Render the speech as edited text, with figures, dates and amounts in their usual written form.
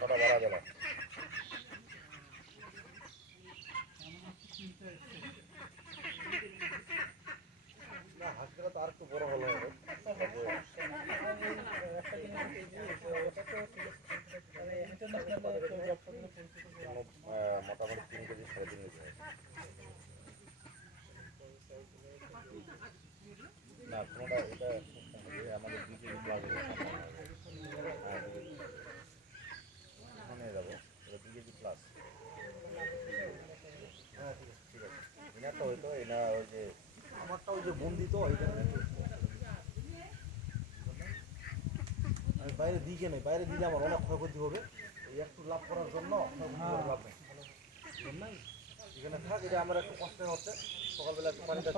কটা বাড়া গেল না হাঁসগুলো তো আর একটু বড় হলো মোটামুটি 3 কেজি 3.5 কেজি না কোনোটা এটা আমাদের 2 কেজি প্লাস নিয়ে যাবো 2 কেজি প্লাস হ্যাঁ ঠিক আছে এনারটা হয়তো এনা ওই যে আমারটা ওই যে বন্দি তো এই কারণে আমি বাইরে দিই কেন বাইরে দিলে আমার অনেক ক্ষয়ক্ষতি হবে এই একটু লাভ করার জন্য লাভ নেই এখানে থাক এটা আমার একটু কষ্ট হচ্ছে সকালবেলা একটু পানিটা